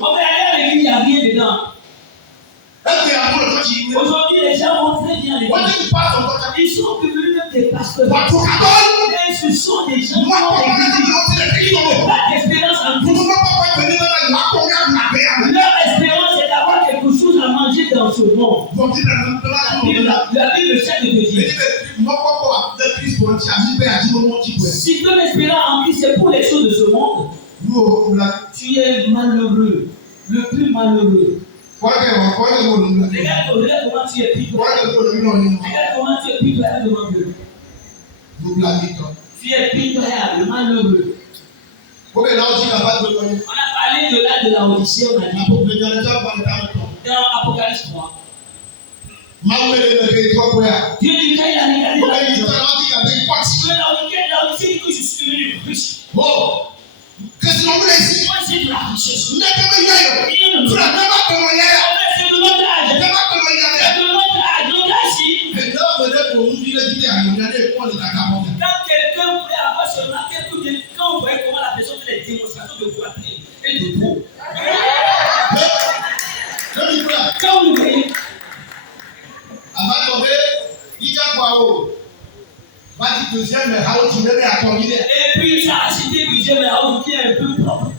On va aller à l'église, il n'y a rien dedans. Aujourd'hui, les gens vont très bien à l'église. Ils sont devenus même des pasteurs. Mais ce sont des gens qui ont pas d'espérance en Christ. Leur espérance est d'avoir quelque chose à manger dans ce monde. La Bible sait de te dire. Si ton espérance en Christ c'est pour les choses de ce monde, tu es malheureux, le plus malheureux. Regarde comment tu es pitoyable. Regarde comment tu es pitoyable devant Dieu. Tu es pitoyable, malheureux. On a parlé de l'âge de la Odyssée, on a dit. Dans Apocalypse 3. Dieu dit qu'il a regardé la Odyssée dit que je suis venu riche. Moi, c'est de la richesse. C'est de notre âge. Quand quelqu'un voulait avoir seulement quelques biens, quand on voyait comment la personne fait des démonstrations de poitrine et de peau. Quand vous voyez, et puis ça a cité deuxième house qui est un peu propre.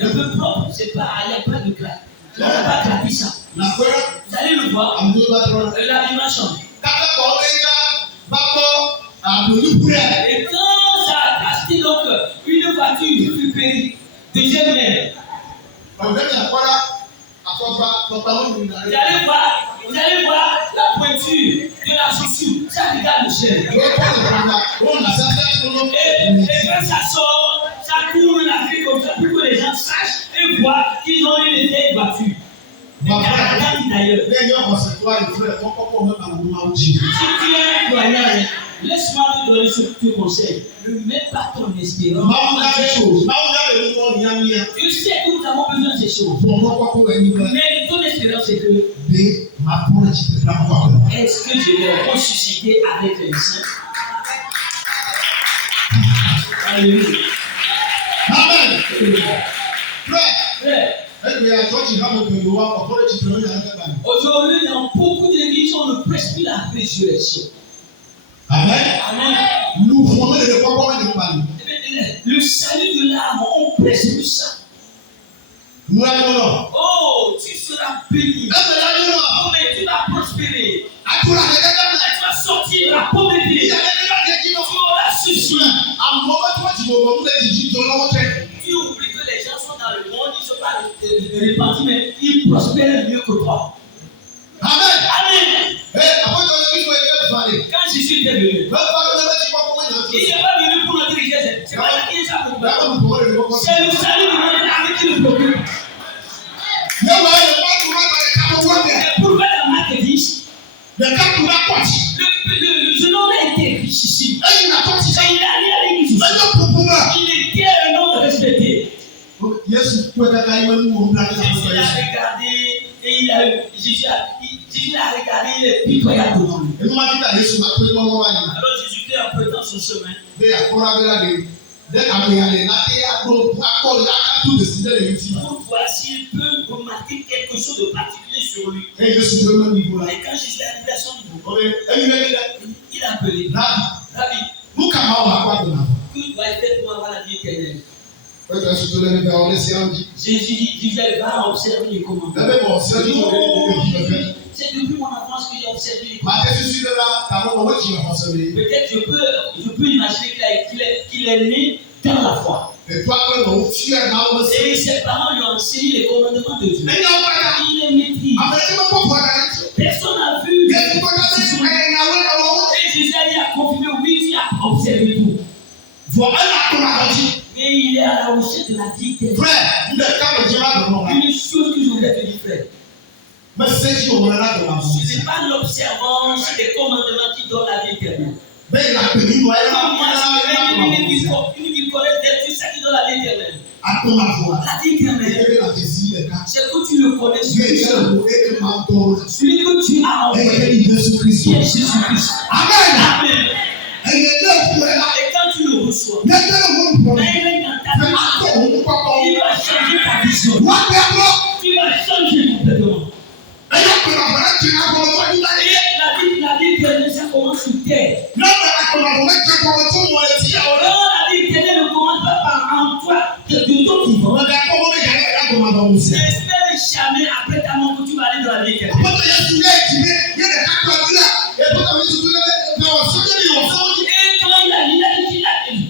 Un peu propre, c'est pas, il n'y a pas de claque. On n'a pas claqué ça. Vous allez le voir. L'habillement change. Et quand ça a acheté donc une voiture récupérée, deuxième main. Vous allez voir la pointure de la chaussure. Ça regarde le chien. Et quand ça sort, ça court l'Afrique comme ça pour que les gens sachent et voient qu'ils ont une vieille voiture. D'ailleurs. Si tu es un croyant, laisse-moi te donner ce conseil. Ne mets pas ton espérance dans ces choses. Tu sais que nous avons besoin de ces choses. Mais ton espérance, c'est que est-ce que je vais ressusciter avec les saints? Alléluia. Amen. Frère. Aujourd'hui, dans beaucoup d'églises, on ne prêche plus la résurrection. Amen. Amen. Le salut de l'âme, on prêche plus ça. Oh, tu seras béni. Oh, mais tu vas prospérer. Tu vas sortir de la pauvreté. Tu auras ceci. Tu oublies que les gens sont dans le monde, ils ne sont pas répartis, mais ils prospèrent mieux que toi. Amen. Amen. Quand Jésus est venu, il n'est pas venu pour notre richesse. C'est pas qui est ça pour nous. C'est le salut de notre âme qui nous procure. Et pour faire la marketing, le jeune homme a été richissime. Il a allé à l'église. Il était un homme respecté. Jésus l'a regardé et Jésus l'a regardé, il est pitoyable devant lui. Alors Jésus était un peu dans son chemin. Pour voir s'il peut remarquer quelque chose de particulier sur lui. Et quand Jésus est arrivé à son niveau, il a appelé Rabbi, que dois-je faire pour avoir la vie éternelle? Jésus disait, va observer les commandements. C'est depuis mon enfance que j'ai observé les commandements. Peut-être je peux imaginer qu'il est né dans la foi. Et ses parents lui ont enseigné les commandements de Dieu. Il les maîtrise. Personne n'a vu. Et Jésus a confirmé, oui, tu as observé tout. Et il est à la recherche de la vie éternelle. Une chose que je voulais te dire, frère. Ce n'est pas l'observance des commandements qui donne la vie éternelle. Une vie correcte, c'est ça qui donne la vie éternelle. La vie éternelle, c'est que tu le connais, celui que tu as envoyé, qui est Jésus-Christ. Amen. Et quand tu le reçois, il va changer changer ta vision. Tu vas changer complètement. Et la vie éternelle, ça commence sur terre. Non, la vie éternelle ne commence pas par en toi, de ton vivant. N'espère jamais après ta mort que tu vas aller dans la vie éternelle.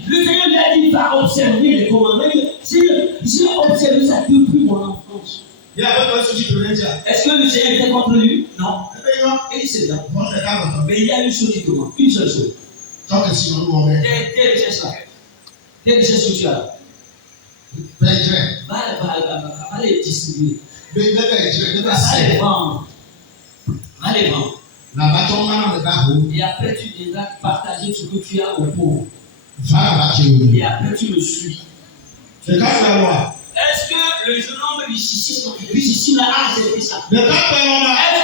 Le Seigneur lui a dit, va observer les commandements. J'ai observé ça depuis mon enfance. Est-ce que le Seigneur était contre lui? Non. Et il c'est bien. Mais il y a une chose qui commence. Une seule chose. Quelle richesse là? Quelle richesse que tu as? Va les distribuer. Va les vendre. Va les vendre. Et après tu devras partager ce que tu as aux pauvres. Et après tu me suis. Est-ce que le jeune homme richissime a accepté ça? Est-ce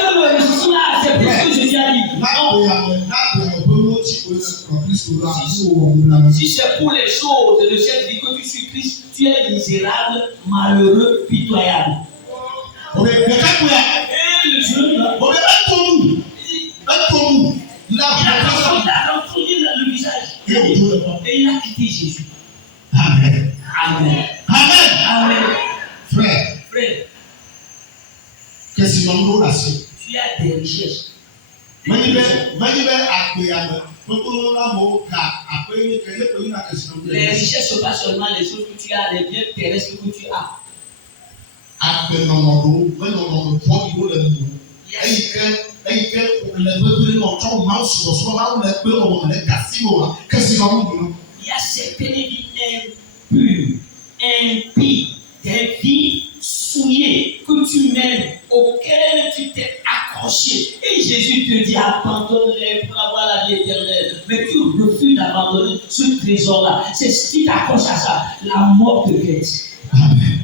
que le richissime a accepté ce que Jésus a dit? Si c'est pour les choses de cette vie que tu suis Christ, tu es misérable, malheureux, pitoyable. Et le jeune homme, il a renfrogné le visage. Et il a quitté Jésus. Amen. Amen. Amen. Amen. Frère. Qu'est-ce que tu as des richesses. Les richesses ne sont pas seulement les choses que tu as, les biens terrestres que tu as. Il y a certaines vies impures, impies, des vies souillées que tu mènes, auxquelles tu t'es accroché. Et Jésus te dit abandonne-les pour avoir la vie éternelle. Mais tu refuses d'abandonner ce trésor-là. C'est si tu t'accroches à ça, la mort te guette. Amen.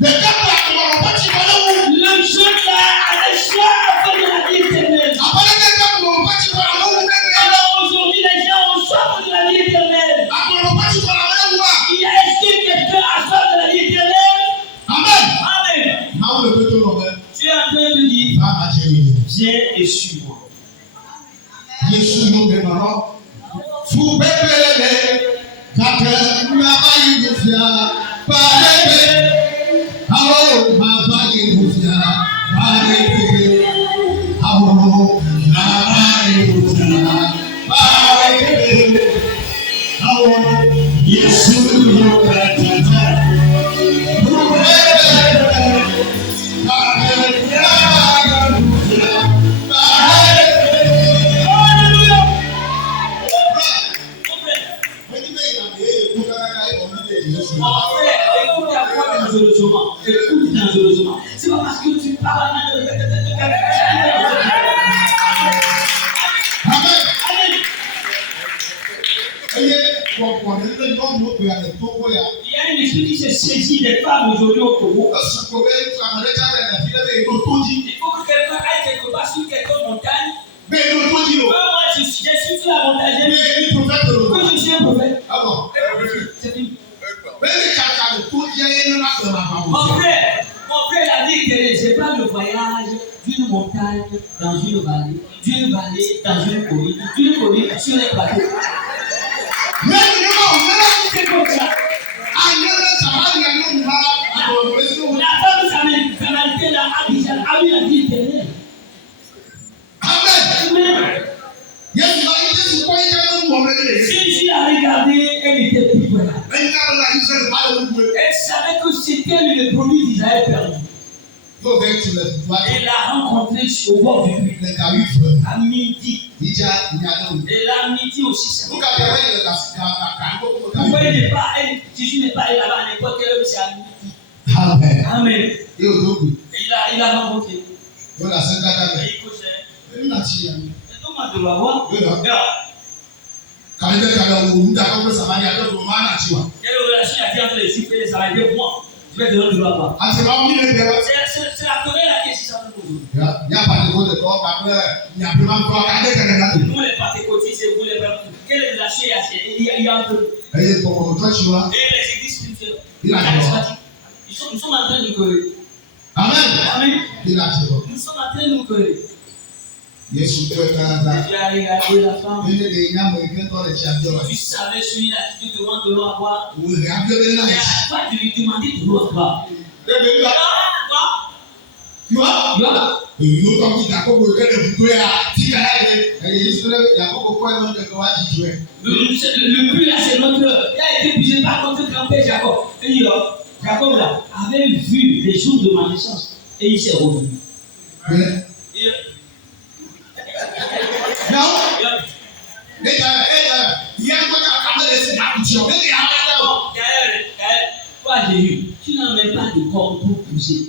Le jeune là avait soif de la vie éternelle. Alors aujourd'hui, les gens ont soif de la vie éternelle. Est-ce que quelqu'un a soif de la vie éternelle? Amen. Amen. Tu es en train de dire, viens et suis-moi. Écoute dangereusement. C'est pas parce que tu parles. Amen. Il y a une esprit qui se saisit des femmes aujourd'hui au Congo. Il faut que quelqu'un aille quelque part sur quelque montagne. Moi, je suis sur la montagne. Je suis un prophète. Ah bon? C'est fini. Mon frère, la vie éternelle, c'est pas le voyage d'une montagne dans une vallée, d'une vallée dans une colline, d'une colline sur les plateaux. C'est comme ça. La femme Samaritaine là a eu la vie éternelle. Amen. Si tu l'as regardé, elle était pitoyable. Elle savait que c'était le produit d'Israël perdu. Elle l'a rencontré au bord du puits. À midi. Et là, midi aussi. Pourquoi Jésus n'est pas allé là-bas à n'importe quelle heure, c'est à midi. Amen. Et il a rencontré. Et il causait. Comment tu vas voir? Quelle relation y a-t-il entre les Juifs et les Samaritains? Moi, je vais te donner le voir. C'est la Corée là qui est si ça nous. Nous les pentecôtistes, c'est vous les peuples. Quelle relation y a-t-il entre eux? Et les églises spirituelles, charismatiques. Nous sommes en train de courir. Amen. Amen. Il a dit bon. Nous sommes en train de courir. Yesu tu es Canada. Tu as regardé la femme. Il est des gamins qui ont les champions. Tu savais celui-là qui te demande de l'eau à boire. Oui, rappelez-le là. Mais à quoi tu lui demandais de l'eau à boire? Tu vois? Nous comme dit Jacob le bouclier à Ticarac et Israël Jacob quoi non de quoi tu joues. Le plus là c'est notre il a été épuisé par notre grand-père Jacob. Et Jacob là avait vu les jours de ma naissance et il s'est revenu. Non. Il y a quoi qu'à laisser la couture. Toi Jésus, tu n'as même pas de corps pour pousser.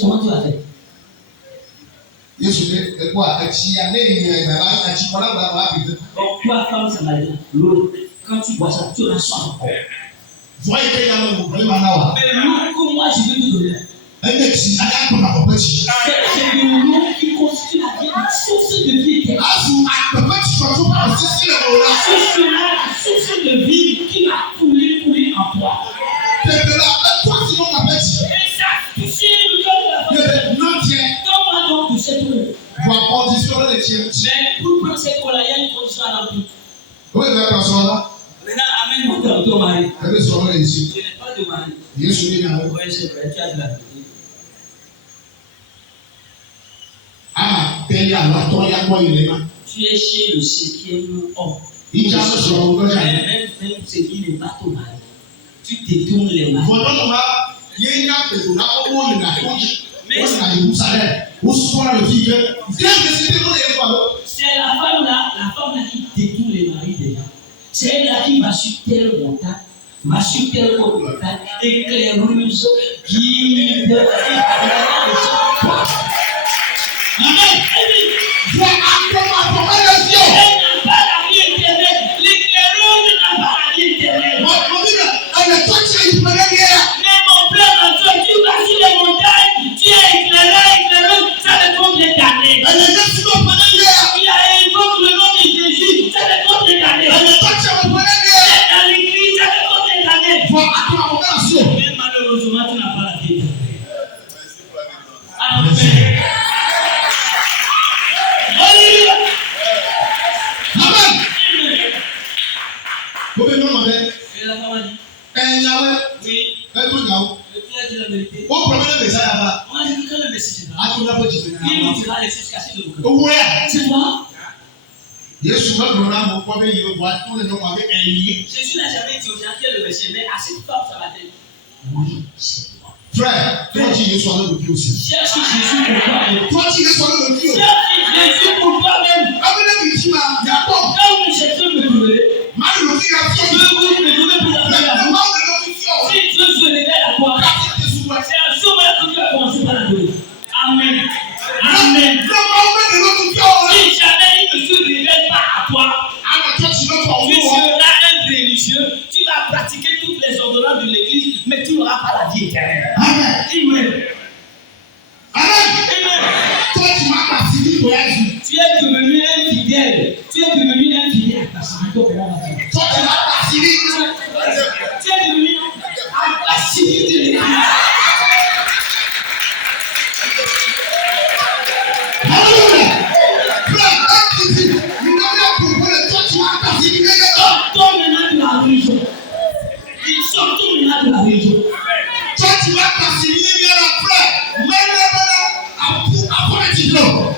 Comment tu vas faire? Yesu ne quoi achi ya ne ni ya ba achi kola ba ba bi. Donc toi femme samaritaine, l'eau quand tu bois ça, tu en as soif encore. Voyez que là nous vraiment là. Mais l'eau que moi je vais te donner. C'est de l'eau qui constitue la vie, la source de vie éternelle. Source de vie qui va couler en toi. Et ça, toucher le cœur de la femme. Donne-moi donc de cette eau. Mais pour prendre cette eau-là, il y a une condition à remplir. Maintenant, amène-moi ton mari. Je n'ai pas de mari. Oui, c'est vrai, tu as de la vie. Tu es chez le 5e homme. Même c'est qui n'est pas ton mari. Tu détournes les maris. C'est la femme là qui détourne les maris des gens. C'est elle là qui va sur tel montagne, éclaireuse, guide, Amen. Elle n'a pas la vie éternelle. L'éclaireuse n'a pas la vie éternelle. Mais mon père, tu vas sur les montagnes, tu es éclaireuse, ça dépend des années. Il a évoqué le nom de Jésus, ça dépend des années. Dans l'église, ça dépend des années. Mais malheureusement, tu n'as pas la vie éternelle. Amen. Et la femme a dit, oui, je te dis la vérité. Moi, je dis que le Messie est là. Il me dira les choses cachées de mon cœur. C'est toi? Jésus n'a jamais dit aux gens qui est le Messie, mais à cette femme, ça va être. Oui, c'est toi. Frère, toi tu es soigné de Dieu aussi. Cherche Jésus pour toi-même. Toi tu es soigné de Dieu. Cherche Jésus pour toi-même. Quand vous cherchez me trouver, je vous me trouver pour la faire. Si Dieu se révèle à toi, c'est un jour que tu vas commencer par la donner. Amen. Amen. Si jamais il ne se révèle pas à toi, tu seras un religieux, tu vas pratiquer toutes les ordonnances de l'église, mais tu n'auras pas la vie éternelle. Amen. Amen. Tu es devenu infidèle. Tu es devenu infidèle. Tu es devenu impassible de l'église. Sortons maintenant de la religion. Sortons maintenant de la religion.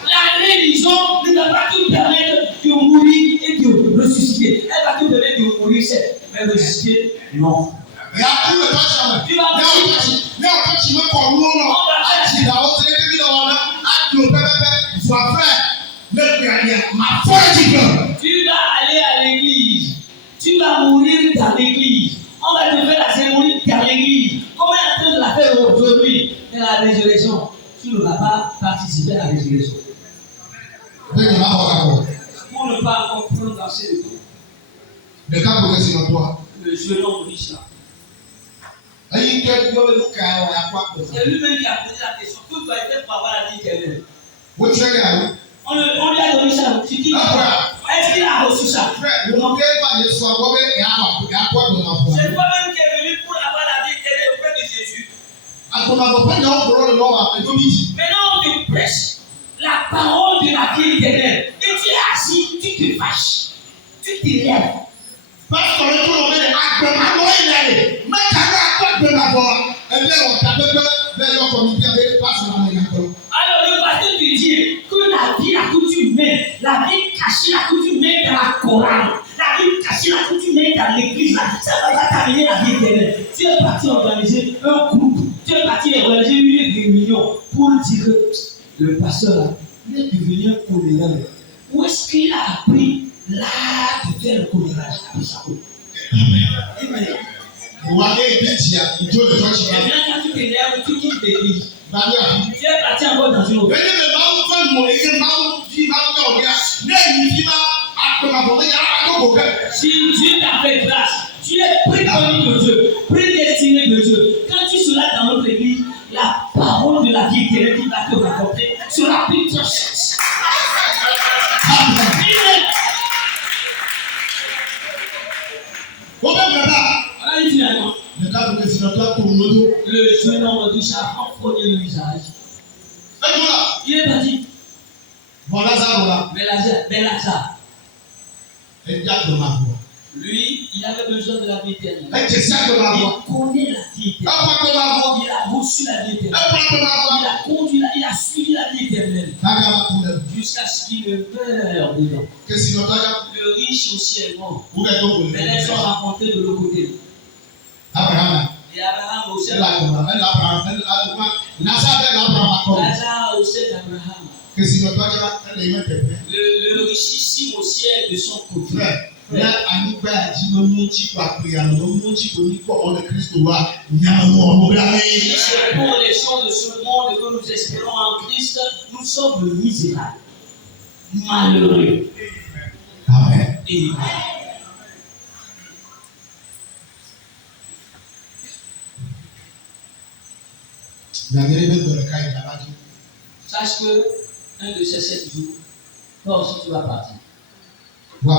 La religion ne va pas te permettre de mourir et de ressusciter. Elle va te permettre de mourir, mais ressusciter, non. Tu vas aller à l'église. Tu vas mourir dans l'église. On va te faire la cérémonie dans l'église. Comment est en train de la faire aujourd'hui? Et la résurrection, tu ne vas pas participer à la résurrection. Pour ne pas encore prendre dans ce retour. Le jeune homme riche là. C'est lui-même qui a posé la question. Tout doit être pour avoir la vie éternelle. On lui a donné ça. Est-ce qu'il a reçu ça? C'est toi-même qui est venu pour avoir la vie éternelle auprès de Jésus. Tu on te prêche la parole de la vie éternelle. Et tu es assis, tu te fâches, tu te lèves. Pasteur, tu as dit alors le pasteur te dit que la vie là que tu mets, la vie cachée là que tu mets dans la chorale, la vie cachée là que tu mets dans l'église là, ça va t'amener la vie éternelle. Tu es parti organiser un groupe, tu es parti organiser une réunion pour dire que le pasteur là, il est devenu un colérant. Où est-ce qu'il a appris l'art de faire le colérage à sa peau? Amen. Amen. Et bien quand tu t'énerves, tu quittes l'église. Tu es parti encore dans une autre. Si Dieu t'a fait grâce, tu es préconnu de Dieu, prédestiné de Dieu. Quand tu seras dans notre église, la parole de la vie éternelle qui va te raconter sera plus proche. Le jeune homme de Richard en prenait le visage. Il est parti. Mais Lazare. Lui, il avait besoin de la vie éternelle. Il connaît la vie éternelle. Il a reçu la vie éternelle. Il a suivi la vie éternelle. Jusqu'à ce qu'il meure dedans. Le riche aussi est mort. Mais les gens rencontrés de l'autre côté. Et Abraham aussi. Lazare aussi d'Abraham. Le richissime aussi est de son côté. C'est pour les choses de ce monde que nous espérons en Christ, nous sommes misérables, malheureux. Amen. Amen. Sache que un de ces 7 jours, toi aussi tu vas partir. Mais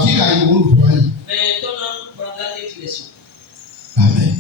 ton âme prendra des directions. Amen.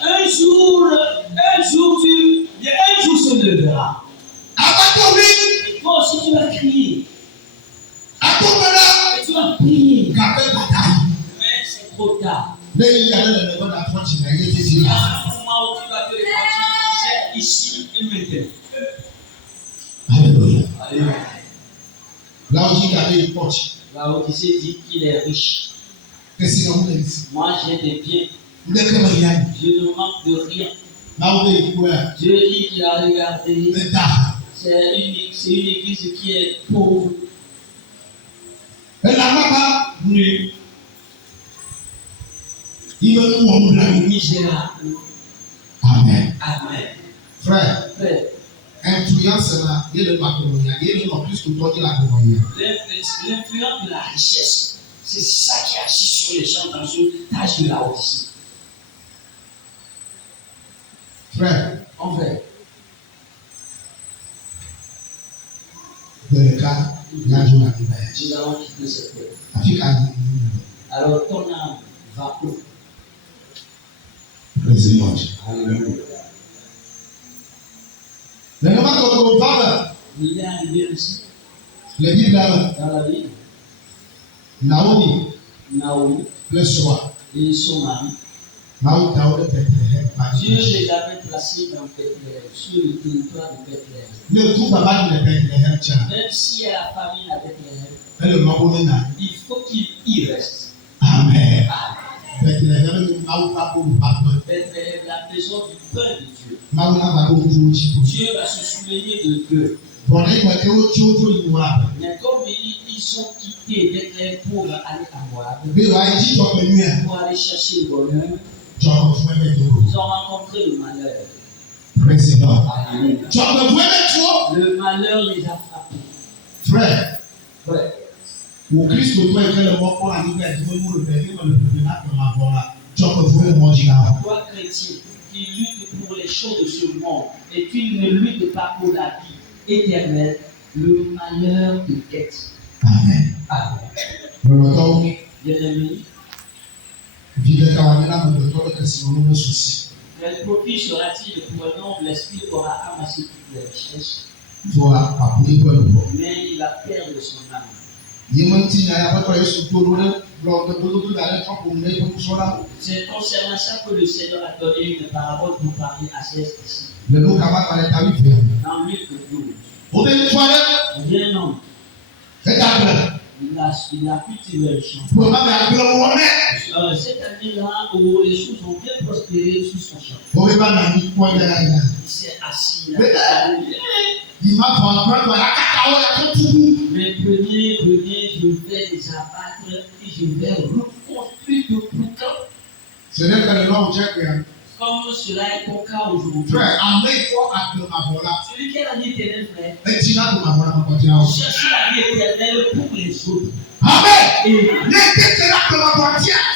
Un jour se levera. Toi aussi tu vas crier. Et tu vas prier. Mais c'est trop tard. Il y a un moment où tu vas te répondre, c'est ici et maintenant. Alléluia. Alléluia. Là où il dit qu'il est riche. Moi j'ai des biens. Je ne manque de rien. Dieu dit qu'il a regardé. C'est une église qui est pauvre. Nue. Misérable. Amen. Amen. Frère. Influence là, il y a le macaronia, il y a plus que toi qui la macaronia. L'influence de la richesse, c'est ça qui agit sur les gens dans ce tâche de la Odyssée. Frère, en vrai, dans le cas, il y a un jour à nous allons quitter cette terre. Alors ton âme va où? Président. Alléluia. Mais nous allons il est arrivé ici. Les Bibles dans la Bible. Naomi. Le soir. Et son mari. Dieu les avait placés dans Bethléem, sur le territoire de Bethléem. Même si elle a la famille à Bethléem, il faut qu'il y reste. Amen. Bethléem, la maison du pain de Dieu. Dieu va se souvenir de Dieu. Mais comme ils sont quittés d'être pour aller à Moab, pour aller chercher le bonheur, ils ont rencontré le malheur. Le malheur les a frappés. Frère, au Christ, toi chrétien qui lutte pour les choses de ce monde et qui ne lutte pas pour la vie éternelle, le malheur te guette. Amen. Amen. Bien-aimé, quel profit sera-t-il pour un homme l'esprit aura amassé toutes les richesses, mais il va perdre son âme? C'est concernant ça que le Seigneur a donné une parabole pour parler à ces disciples. Dans Luc 12. Bien non. Il a cultivé le champ. Cette année-là où les choses ont bien prospéré sur son champ. Il s'est assis là. Mais prenez, je vais les abattre et je vais reconstruire de plus camp. Comme cela est ton cas aujourd'hui. Celui qui a la vie éternelle, frère, cherche la vie éternelle pour les autres. Amen.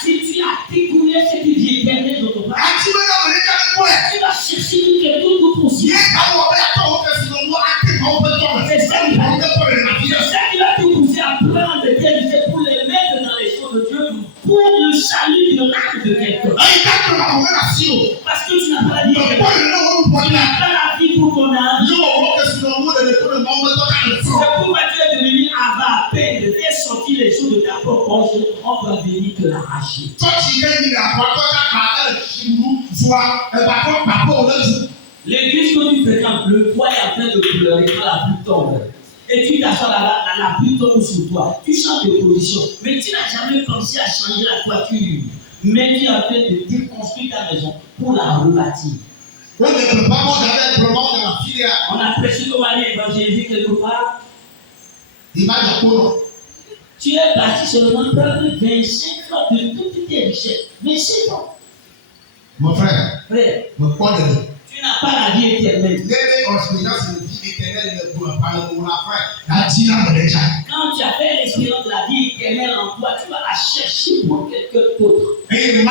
Si tu as découvert cette vie éternelle dans ton cœur, tu vas chercher quelqu'un d'autre aussi. C'est ça qui va te pousser à prendre des risques pour les mettre dans les choses de Dieu, pour le salut de l'âme de quelqu'un. Parce que tu n'as pas la vie éternelle. Tu n'as pas la vie pour ton âme. C'est pourquoi tu es devenu Abba, Père, de faire sortir les choses de ta propre poche, on va venir te l'arracher. L'église que tu fréquentes, le toit est en train de pleurer quand la pluie tombe. Et tu t'assois là-bas, la pluie tombe sur toi. Tu changes de position. Mais tu n'as jamais pensé à changer la toiture. Mais tu es en train de déconstruire ta maison pour la rebâtir. On a prêché qu'on va aller évangéliser quelque part. Tu es parti seulement prendre 25 ans de toutes tes richesses. 25 ans. Mon frère, tu n'as pas la vie éternelle. Quand tu as fait l'expérience de la vie éternelle en toi, tu vas la chercher pour quelqu'un d'autre. Et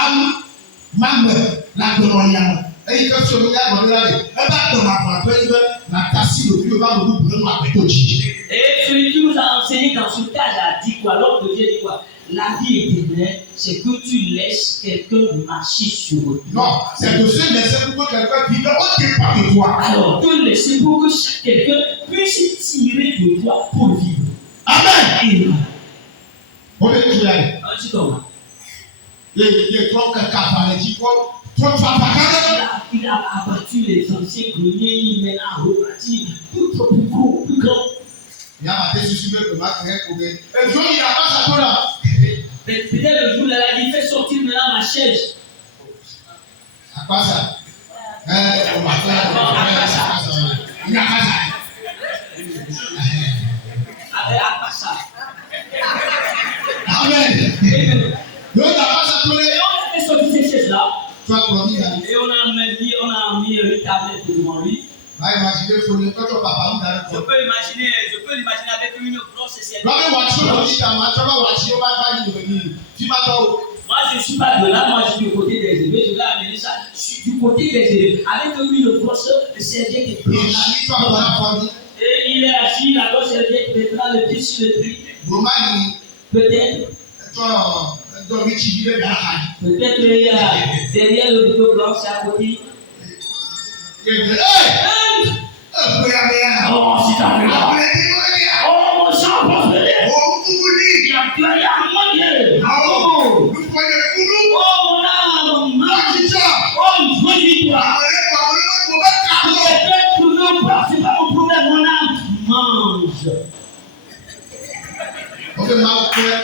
celui qui nous a enseigné dans ce cas a dit quoi? L'homme de Dieu dit quoi? La vie éternelle, c'est que tu laisses quelqu'un marcher sur eux. Non, c'est de se laisser pour que quelqu'un vive au départ de toi. Alors, te laisser pour que quelqu'un puisse tirer de toi pour vivre. Amen. On est toujours là. Il a abattu les anciens greniers, il mène à rebâtir tout plus gros, plus grand. Peut-être le jour là, il fait sortir maintenant ma chaise. À quoi ça? Amen. Et on a fait sortir ces chaises là. Et on a mis une tablette devant lui. Je peux l'imaginer avec une grosse assiette. Moi, je ne suis pas de là, moi je suis du côté des élèves. Je vais amener ça. Je suis du côté des élèves. Avec une grosse serviette et il est assis, la grosse serviette mettra le pied sur le prix. Peut-être. Peut-être qu'il y a derrière le rideau blanc, c'est à côté. Oh, c'est un peu là. Oh, mon sang prospéré. Il a pleuré à mon Dieu. Oh, mon âme, oh, joie-toi. C'est pas mon problème, mon âme. Mange.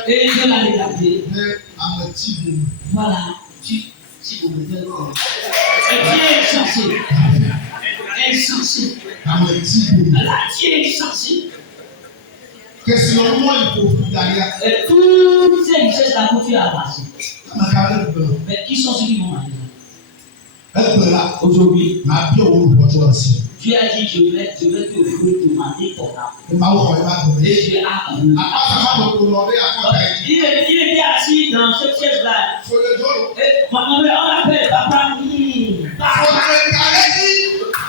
Et je l'ai regardé. Voilà, si vous me donnez. Et qui est chanceux. insensé. Là, tu es insensé. Qu'est-ce que il faut derrière? Et toutes ces richesses là que tu as amassées. Mais qui sont ceux qui vont arriver? Aujourd'hui, tu as dit je vais te demander ton âme. Et tu as appris. Il était assis dans ce siège-là. On l'appelle papa.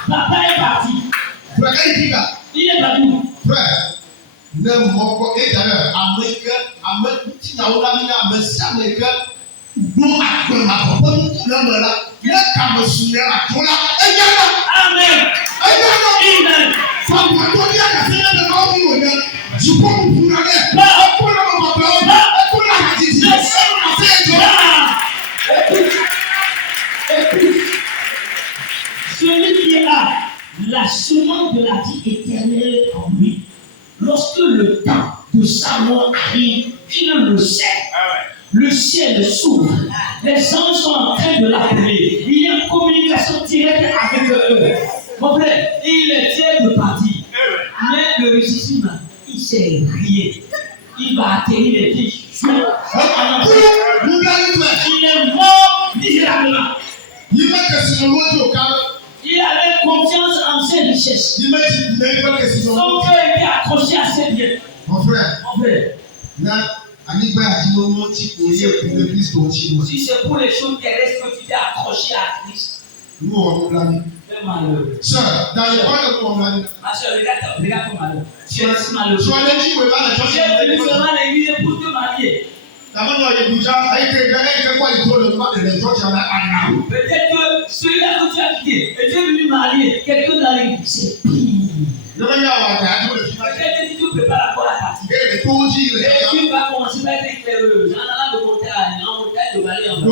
Papa est parti. Il est parti. Frère, ne m'en et d'ailleurs, celui qui a la semence de la vie éternelle en lui, lorsque le temps de sa mort arrive, il le sait. Le ciel s'ouvre. Les anges sont en train de l'appeler. Il y a une communication directe avec eux. Mon frère, il est fier de partir. Mais le régisseur, il ne sait rien. Il va atterrir les pieds. Il est mort misérablement. Il avait confiance en ses richesses. Son cœur était accroché à ses biens. Mon frère. Si c'est pour les choses terrestres que tu t'es accroché à Christ. C'est malheureux. Sœur, dans le point de mon mari. Ma soeur, regarde ton malheur. Tu es si malheureux. Tu es venu seulement à l'église pour te marier. Peut-être que celui-là que tu as quitté et tu es venu marier quelqu'un dans l'église. C'est pire. Peut-être que tu prépares encore la partie. Et tu vas commencer par être éclaireuse. En allant de montagne, de vallée en bas.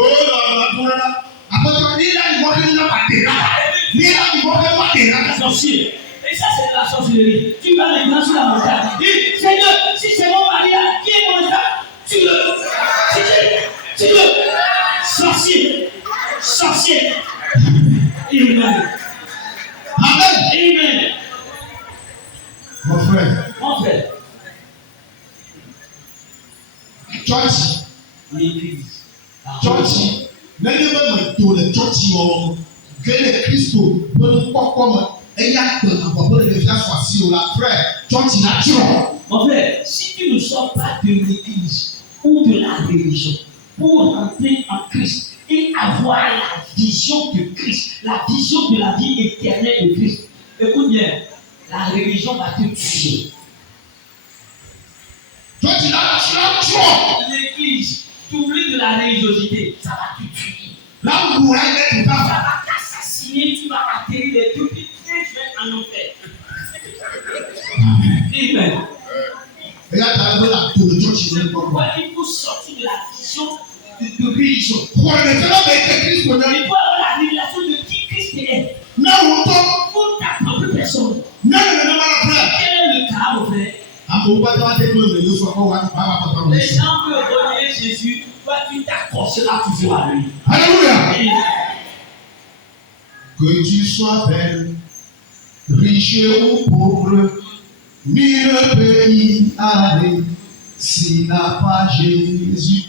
Sorcier. Et ça, c'est de la sorcellerie. Tu vas maintenant sur la montagne. Dis, Seigneur, si c'est mon mari là, qui est mon état? Tu le. Sorcier. Amen. Amen. Mon frère. Church. L'église. Church. Même dans le church, le Christ, mon frère, si tu ne sors pas de l'église ou de la religion pour rentrer en Christ et avoir la vision de Christ, la vision de la vie éternelle de Christ, écoute bien, la religion va te tuer. L'église, tu oublies de la religiosité, ça va te tuer. Ça va t'assassiner, tu vas atterrir les deux pieds en enfer. Amen. C'est pourquoi il faut sortir de la vision de religion. Il faut avoir la révélation de qui Christ est. Pour ta propre personne. Quel est le cas, mon frère? Les gens peuvent renier Jésus, toi tu t'accrocheras toujours à lui. Alléluia. Que tu sois belle, riche ou pauvre, nul ne peut y aller s'il n'a pas Jésus.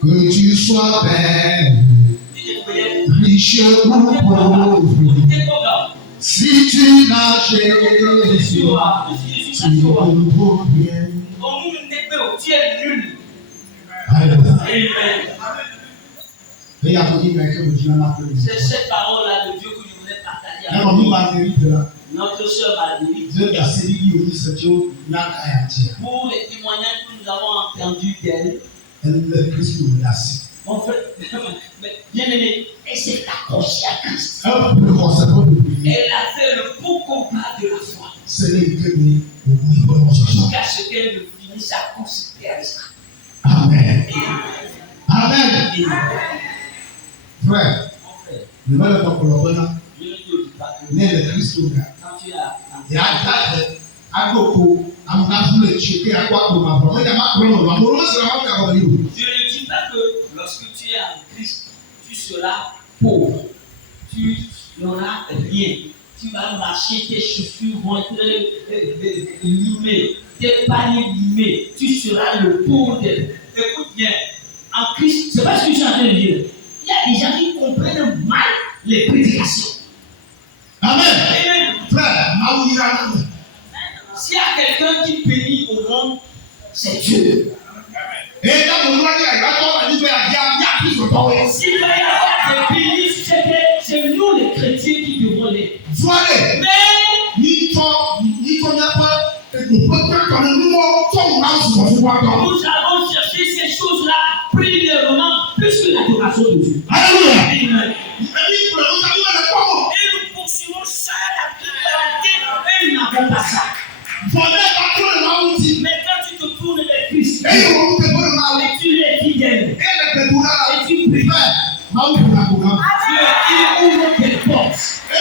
Que tu sois belle, riche ou pauvre, si tu n'as Jésus, tu ne peux rien. Tu es nul. C'est cette parole-là de Dieu que je voulais partager avec notre soeur Marguerite. Pour les témoignages que nous avons entendus d'elle. Mon frère, bien aimé, elle s'est accrochée à Christ. Elle a fait le beau combat de la foi. Jusqu'à ce qu'elle ne finisse sa course terrestre. Amen. Amen. Frère, ne me le pas pour le bonheur. Né le Christ au gars. Et à Goko, à mon affaire, checker à quoi pour ma femme. Mais ma femme, je ne dis pas que lorsque tu es en Christ, tu seras pauvre. Tu n'auras rien. tu vas marcher, tes chaussures vont être limées, tes paniers limés, tu seras le pauvre. Écoute bien, en Christ, c'est pas ce que je suis en train de dire. Il y a des gens qui comprennent mal les prédications. Amen. Amen. Frère, s'il y a quelqu'un qui bénit au monde, c'est Dieu. Et là, on doit dire, s'il va y avoir des bénis, c'est nous les chrétiens qui devons les. Mais nous avons cherché ces choses-là premièrement plus que l'adoration de Dieu. Alléluia. Amen. Et nous poursuivons ça la et nous n'avons pas ça. Mais quand tu te tournes vers Christ, et tu es fidèle, et tu pries, il ouvre tes portes. Et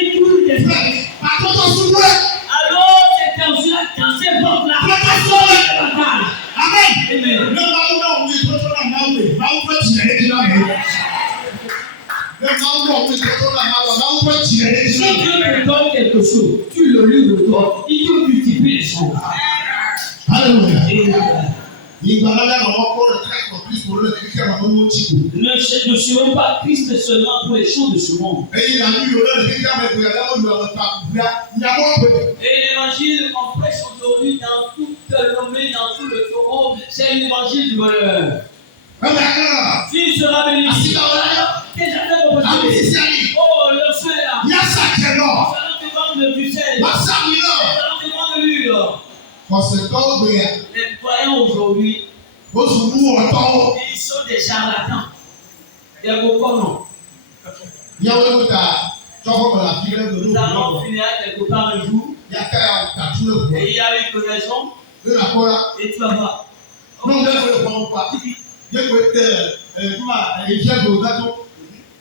il ouvre tes portes. Alors, c'est dans ces portes-là, Amen. Si Dieu te donne quelque chose, tu le lui redonnes, il te multiplie les choses. Alléluia. Ne suivons pas Christ seulement pour les choses de ce monde. Et l'évangile qu'on prêche aujourd'hui dans toute l'homme, dans tout le taureau, c'est l'évangile du bonheur. Tu seras béni. Tes affaires vont passer. Oh, le feu est là. Nous allons te vendre du sel. Nous allons te vendre l'huile. Les croyants aujourd'hui, ils sont des charlatans. Des reconnants. Nous allons finir quelque part un jour. Et il y a une raison. Et tu vas voir. Il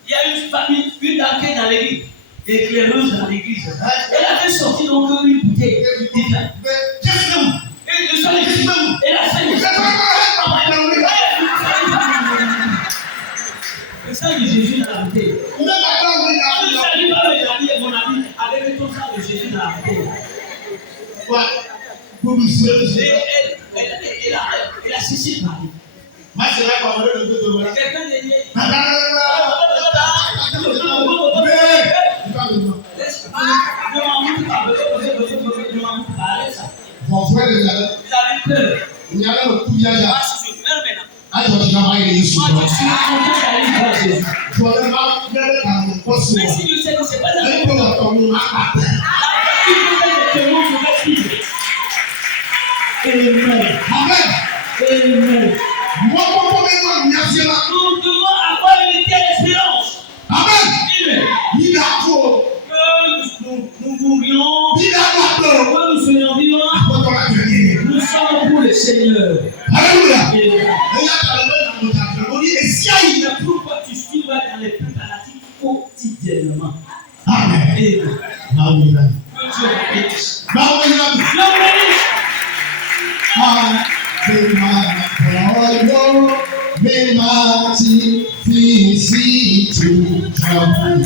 y a une famille, une dame qui est dans l'église, éclaireuse dans l'église. Elle avait sorti donc une bouteille. Et le sang est Jésus. Et la scène est le sang de Jésus dans la bouteille. Je ne salue pas mes amis et mon ami avec ton sang de Jésus dans la bouteille. Elle a cessé de parler. Quelqu'un de lié. Mon frère est là. Vous avez peur. Il y a le coup de yaya. Moi, je suis peur maintenant. Ah, tu vas te travailler les sous. Moi, je suis content d'aller voir Jésus. Tu vas te faire un poste. Mais si je sais que c'est pas ça. Il faut la tomber. Amen. Amen. Moi, nous devons avoir une telle espérance. Amen. Il a trop. Que nous mourions. Que nous soyons vivants. Nous sommes pour le Seigneur. Alléluia. Et si pourquoi tu suivras dans les préparatifs quotidiennement. Amen. Amen. Que Dieu bénisse. Be mighty, please see to come.